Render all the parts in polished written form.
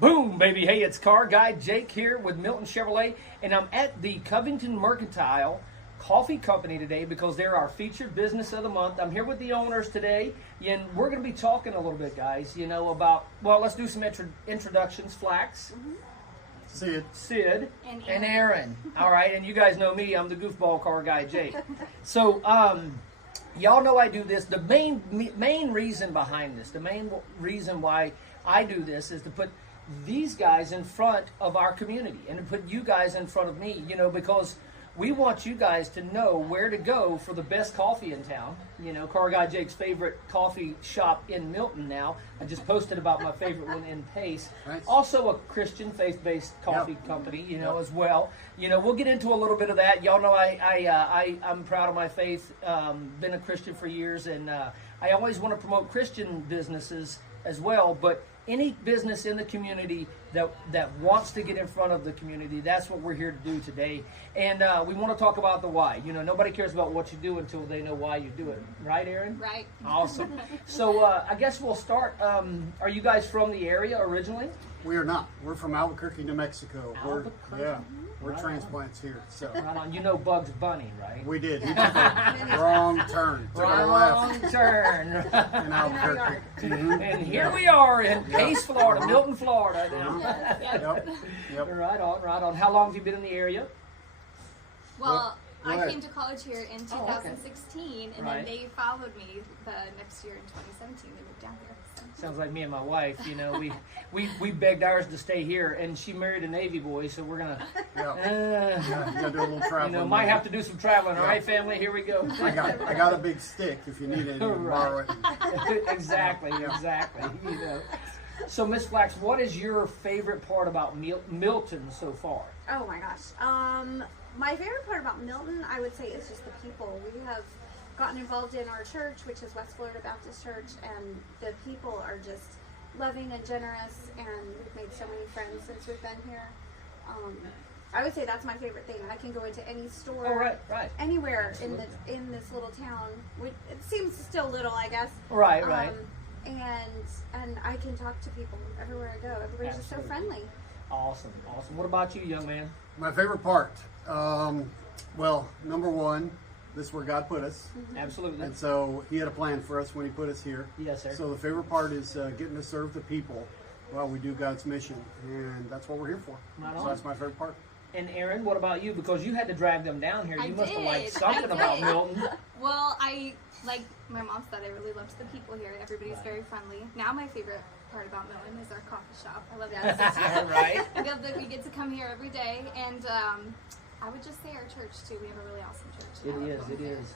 Boom, baby. Hey, it's Car Guy Jake here with Milton Chevrolet, and I'm at the Covington Mercantile Coffee Company today because they're our featured business of the month. I'm here with the owners today, and we're going to be talking a little bit, guys, about, well, let's do some introductions. Flax. Sid. And Aaron. All right, and you guys know me. I'm the goofball Car Guy Jake. So, y'all know I do this. The main reason behind this, the main reason why I do this is to put these guys in front of our community and to put you guys in front of me, because we want you guys to know where to go for the best coffee in town. Car Guy Jake's favorite coffee shop in Milton now. I just posted about my favorite one in Pace. Nice. Also a Christian faith-based coffee company, as well. We'll get into a little bit of that. Y'all know I'm proud of my faith. Been a Christian for years, and I always want to promote Christian businesses as well, but any business in the community that wants to get in front of the community, that's what we're here to do today. And we want to talk about the why. Nobody cares about what you do until they know why you do it. Right, Aaron? Right. Awesome. So I guess we'll start. Are you guys from the area originally? We are not. We're from Albuquerque, New Mexico. We're Right transplants here. So right on. Bugs Bunny, right? we did. He took a wrong turn. Took a left Wrong turn. in Albuquerque. And here we are in Pace, Florida, Milton, Florida now. Yep. Right on. How long have you been in the area? Well, Go I ahead. came to college here in 2016, and Right. then they followed me the next year in 2017. They moved down here. So. Sounds like me and my wife. We begged ours to stay here, and she married a Navy boy, so we're gonna. Yeah. You gotta do a little traveling. Might have to do some traveling. All right, family, here we go. I got a big stick if you need it. You can borrow it. exactly. So, Miss Flax, what is your favorite part about Milton so far? Oh my gosh. My favorite part about Milton, I would say, is just the people. We have gotten involved in our church, which is West Florida Baptist Church, and the people are just loving and generous, and we've made so many friends since we've been here. I would say that's my favorite thing. I can go into any store, Right. anywhere in this little town. It seems still little, I guess. Right. And I can talk to people everywhere I go. Everybody's just so friendly. Awesome. What about you, young man? My favorite part. Well, number one, this is where God put us. Absolutely. And so He had a plan for us when He put us here. Yes, sir. So the favorite part is getting to serve the people while we do God's mission. And that's what we're here for. Right So on. that's my favorite part. And Aaron, what about you? Because you had to drag them down here. You must have liked I something about did. Milton. Well, like my mom said, I really loved the people here. Everybody's very friendly. Now my favorite part about Milton is our coffee shop. I love that. Right. I love that we get to come here every day, and I would just say our church too. We have a really awesome church. It is.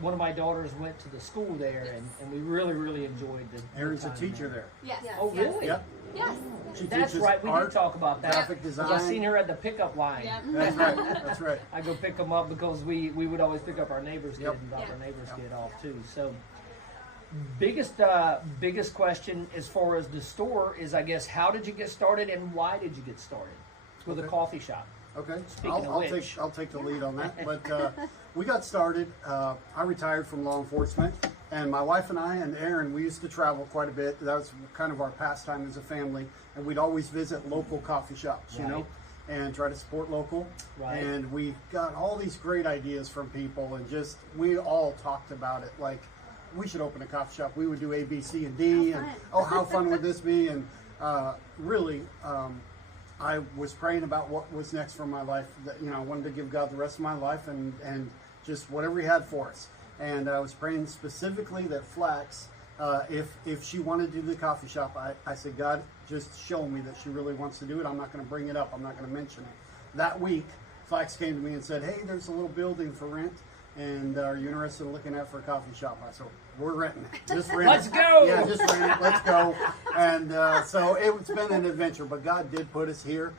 One of my daughters went to the school there, and we really enjoyed the Aaron's a time teacher there. Yes. Yes. Oh, really? Yep. Yes. She That's teaches right. We art, did talk about that. graphic Because design. I seen her at the pickup line. Yep. That's right. I go pick them up because we would always pick up our neighbor's kid Yep. and drop our neighbor's Yep. kid off too. So biggest question as far as the store is, I guess, how did you get started and why did you get started with a coffee shop? Okay, Speaking of which. I'll take the lead on that. But we got started. I retired from law enforcement, and my wife and I and Aaron, we used to travel quite a bit. That was kind of our pastime as a family, and we'd always visit local coffee shops, and try to support local. Right. And we got all these great ideas from people, and just we all talked about it like we should open a coffee shop. We would do A, B, C, and D, and how fun would this be? And really. I was praying about what was next for my life. That, I wanted to give God the rest of my life and just whatever He had for us. And I was praying specifically that Flax, if she wanted to do the coffee shop, I said, God, just show me that she really wants to do it. I'm not going to bring it up. I'm not going to mention it. That week, Flax came to me and said, hey, there's a little building for rent. And are you interested in looking at for a coffee shop? I said, we're renting it. Just rent Let's it. go. Yeah, just rent it. Let's go. And so it's been an adventure, but God did put us here.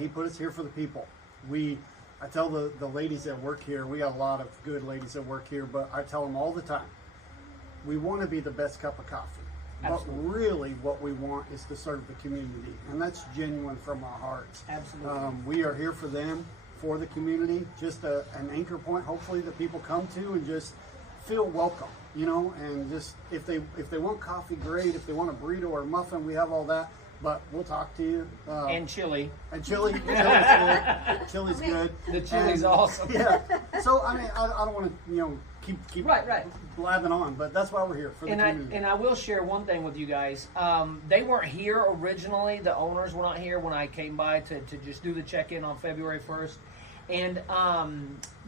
He put us here for the people. I tell the ladies that work here, we got a lot of good ladies that work here, but I tell them all the time, we want to be the best cup of coffee. Absolutely. But really what we want is to serve the community, and that's genuine from our hearts. Absolutely. We are here for them, for the community, just an anchor point, hopefully, that people come to and just feel welcome, and just if they want coffee, great. If they want a burrito or a muffin, we have all that. but we'll talk to you. And chili. And chili's good. Chili's good. The chili's awesome. Yeah. So I mean, I don't want to keep right. blabbing on, but that's why we're here for the community. And I will share one thing with you guys. They weren't here originally. The owners were not here when I came by to just do the check-in on February 1st. And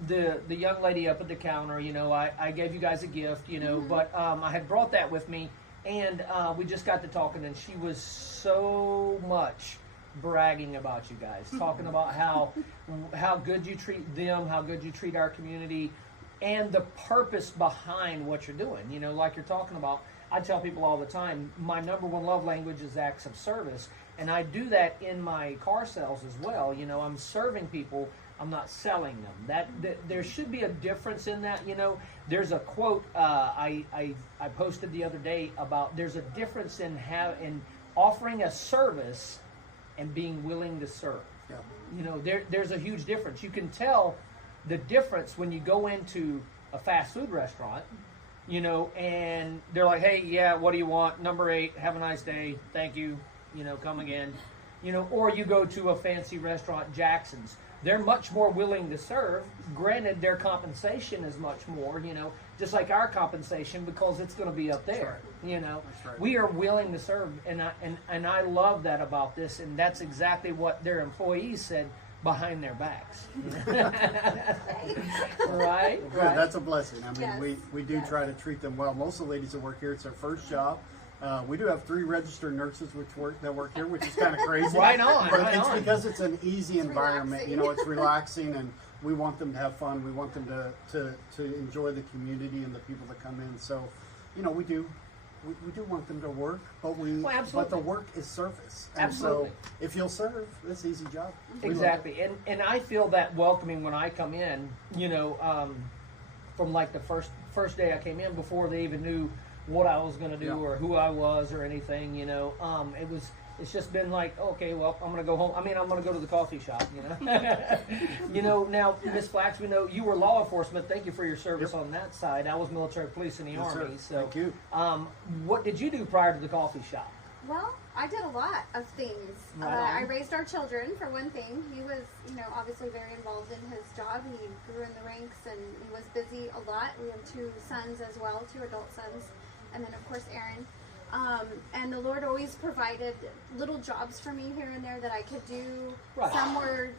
the young lady up at the counter, I gave you guys a gift, but I had brought that with me, and we just got to talking, and she was so much bragging about you guys, talking about how good you treat them, how good you treat our community, and the purpose behind what you're doing. Like you're talking about, I tell people all the time, my number one love language is acts of service, and I do that in my car sales as well. I'm serving people. I'm not selling them. That there should be a difference in that. There's a quote I posted the other day about there's a difference in offering a service and being willing to serve. Yeah. There's a huge difference. You can tell the difference when you go into a fast food restaurant, and they're like, hey, yeah, what do you want? Number 8, have a nice day. Thank you. Come again. Or you go to a fancy restaurant, Jackson's. They're much more willing to serve. Granted, their compensation is much more, just like our compensation, because it's going to be up there. That's right. We are willing to serve, and I love that about this, and that's exactly what their employees said behind their backs. Right? Good. That's a blessing. I mean, Yes. we do try to treat them well. Most of the ladies that work here, it's their first job. We do have 3 registered nurses that work here, which is kind of crazy. Right on. But right it's on. because it's an easy environment. relaxing. It's relaxing, and we want them to have fun. We want them to enjoy the community and the people that come in. So, we do want them to work, but the work is service. And Absolutely. so if you'll serve, it's an easy job. We love Exactly, and I feel that welcoming when I come in. From like the first day I came in, before they even knew what I was going to do Yeah. or who I was or anything. It's just been like, okay, well, I'm going to go home. I mean, I'm going to go to the coffee shop. Now, Miss Flax, we know you were law enforcement. Thank you for your service Yep. on that side. I was military police in the Yes, Army. sir. So, Thank you. What did you do prior to the coffee shop? Well, I did a lot of things. Right on. I raised our children, for one thing. He was, obviously very involved in his job. He grew in the ranks, and he was busy a lot. We have 2 sons as well, 2 adult sons, and then, of course, Aaron. And the Lord always provided little jobs for me here and there that I could do. Right. Some were,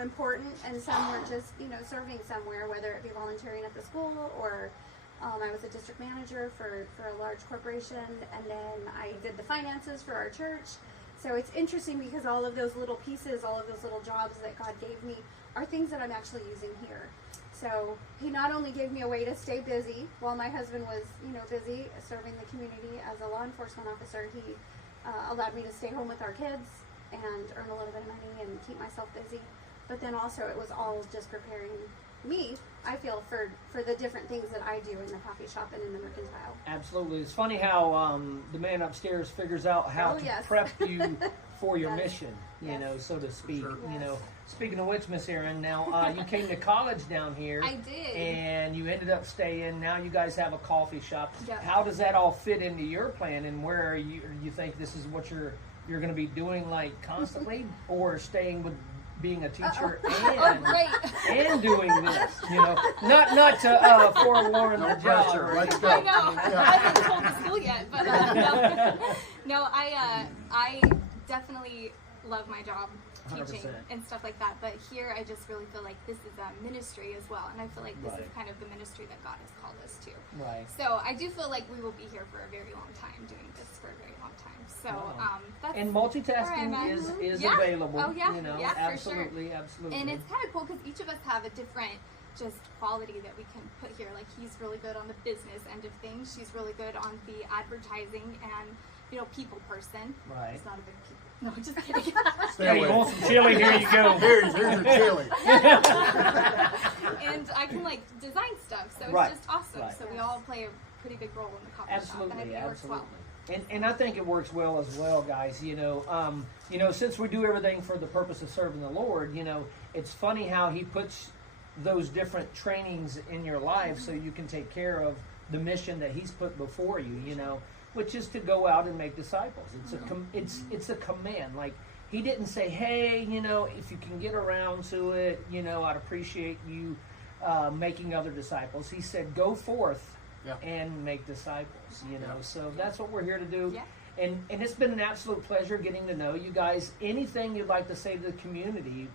important, and some were just, serving somewhere, whether it be volunteering at the school or I was a district manager for a large corporation, and then I did the finances for our church. So it's interesting because all of those little pieces, all of those little jobs that God gave me are things that I'm actually using here. So he not only gave me a way to stay busy while my husband was, busy serving the community as a law enforcement officer, he allowed me to stay home with our kids and earn a little bit of money and keep myself busy. But then also it was all just preparing me, I feel, for the different things that I do in the coffee shop and in the Mercantile. Absolutely. It's funny how the man upstairs figures out how to yes. prep you for your Yes. mission, so to speak. Sure. Yes. Speaking of which, Miss Erin, now you came to college down here. I did. And you ended up staying. Now you guys have a coffee shop. Yep. How does that all fit into your plan, and where are you think this is what you're going to be doing, like, constantly, or staying with being a teacher and Right. and doing this, not to forewarn No the job. pressure. or Let's anything. go. I know. Yeah. I haven't told the school yet, but no. I definitely love my job teaching 100%. and stuff like that. But here, I just really feel like this is a ministry as well, and I feel like this is Right. kind of the ministry that God has called us to. Right. So I do feel like we will be here for a very long time, doing this for a very long time. So Wow. that's And where I'm multitasking at. is Yeah. available. Oh, yeah. Yeah, for sure. absolutely, absolutely. And it's kind of cool because each of us have a different just quality that we can put here. Like, he's really good on the business end of things. She's really good on the advertising and, people person. Right. It's not a big people. No, just kidding. Stay Hey, you away. want some chili? Here you go. Here's your chili. And I can, design stuff. So it's Right. just awesome. Right. So we all play a pretty big role in the coffee shop. And I Absolutely, think it works well. absolutely. And I think it works well as well, guys. Since we do everything for the purpose of serving the Lord, it's funny how He puts those different trainings in your life so you can take care of the mission that He's put before you. which is to go out and make disciples. It's a command. Like, he didn't say, hey, if you can get around to it, I'd appreciate you making other disciples. He said, go forth and make disciples, So that's what we're here to do. Yeah. And it's been an absolute pleasure getting to know you guys. Anything you'd like to say to the community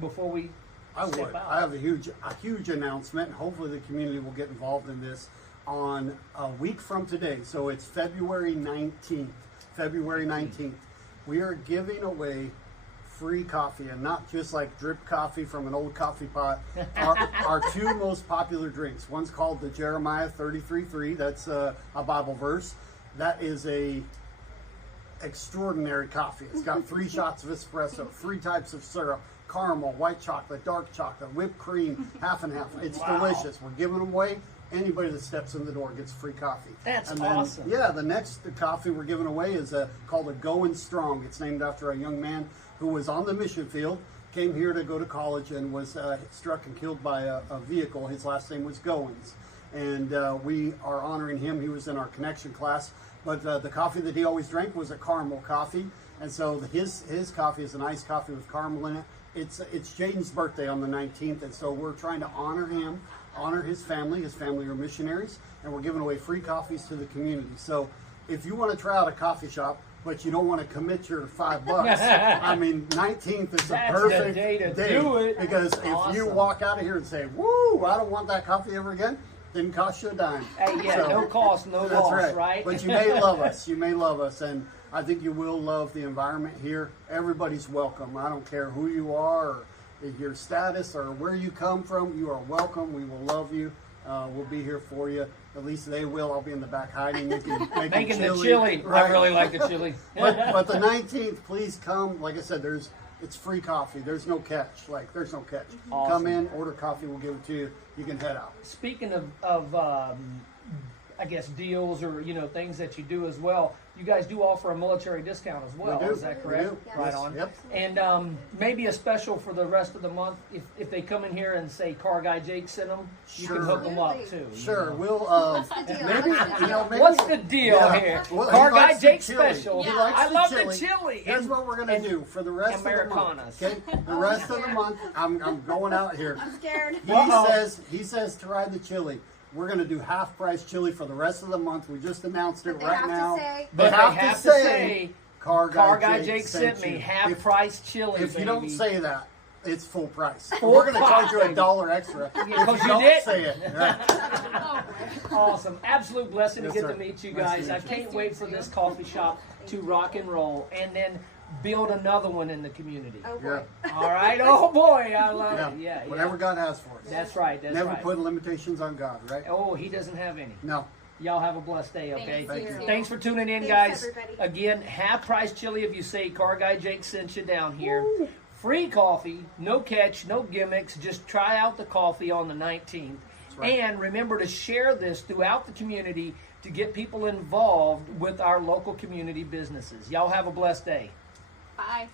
before we step out? I have a huge announcement. Hopefully the community will get involved in this on a week from today. So it's February 19th. February 19th. We are giving away free coffee, and not just like drip coffee from an old coffee pot. Our two most popular drinks. One's called the Jeremiah 33:3. That's a Bible verse. That is a extraordinary coffee. It's got 3 shots of espresso, 3 types of syrup, caramel, white chocolate, dark chocolate, whipped cream, half and half. It's delicious. We're giving them away. Anybody that steps in the door gets free coffee. That's and then, awesome. Yeah, the next coffee we're giving away is called a Going Strong. It's named after a young man who was on the mission field, came here to go to college, and was struck and killed by a vehicle. His last name was Goins. And we are honoring him. He was in our connection class. But the coffee that he always drank was a caramel coffee. And so his coffee is an iced coffee with caramel in it. It's Jaden's birthday on the 19th, and so we're trying to honor him, honor his family. His family are missionaries, and we're giving away free coffees to the community. So if you want to try out a coffee shop, but you don't want to commit your $5, I mean, 19th is the perfect day to do it. Because Awesome. if you walk out of here and say, woo, I don't want that coffee ever again, didn't cost you a dime. Hey, no cost, no That's loss, right? But you may love us. You may love us, and I think you will love the environment here. Everybody's welcome. I don't care who you are, or your status, or where you come from. You are welcome. We will love you. We'll be here for you. At least they will. I'll be in the back hiding. You can Making the chili. Right. I really like the chili. but the 19th, please come. Like I said, it's free coffee. There's no catch. There's no catch. Awesome. Come in, order coffee. We'll give it to you. You can head out. Speaking of I guess deals or things that you do as well, you guys do offer a military discount as well. We do. Is that correct? We do. Right Yes. on. Yep. And maybe a special for the rest of the month if they come in here and say Car Guy Jake sent them, you can Sure. hook them up too. Sure, we'll. What's the deal? Maybe. What's the deal here? Well, Car he Guy likes Jake the chili. special. He Yeah. likes I the love chili. the chili. Here's what we're gonna do for the rest Americanas. of the month. Okay, the rest of the month, I'm going out here. I'm scared. He says try the chili. We're gonna do half price chili for the rest of the month. We just announced it But they right have to now. say- But they have to say, Car Guy Jake sent me you." half price chili. If you don't say that, it's full price. Full We're gonna charge you price. $1 extra if because you don't did. say it. Right. Oh, boy. Awesome. Absolute blessing Yes, to get sir. to meet you Nice guys. to meet I you. can't wait for this coffee shop to rock and roll and then build another one in the community. Oh boy. Yeah. All right. Oh boy, I love it. Yeah. Whatever God has for us. That's right. That's Never right. put limitations on God, right? Oh, he doesn't have any. No. Y'all have a blessed day, okay? Thank you. Thanks for tuning in, Thanks, guys. everybody. Again, half price chili if you say Car Guy Jake sent you down here. Free coffee, no catch, no gimmicks. Just try out the coffee on the 19th. right. And remember to share this throughout the community to get people involved with our local community businesses. Y'all have a blessed day. Bye.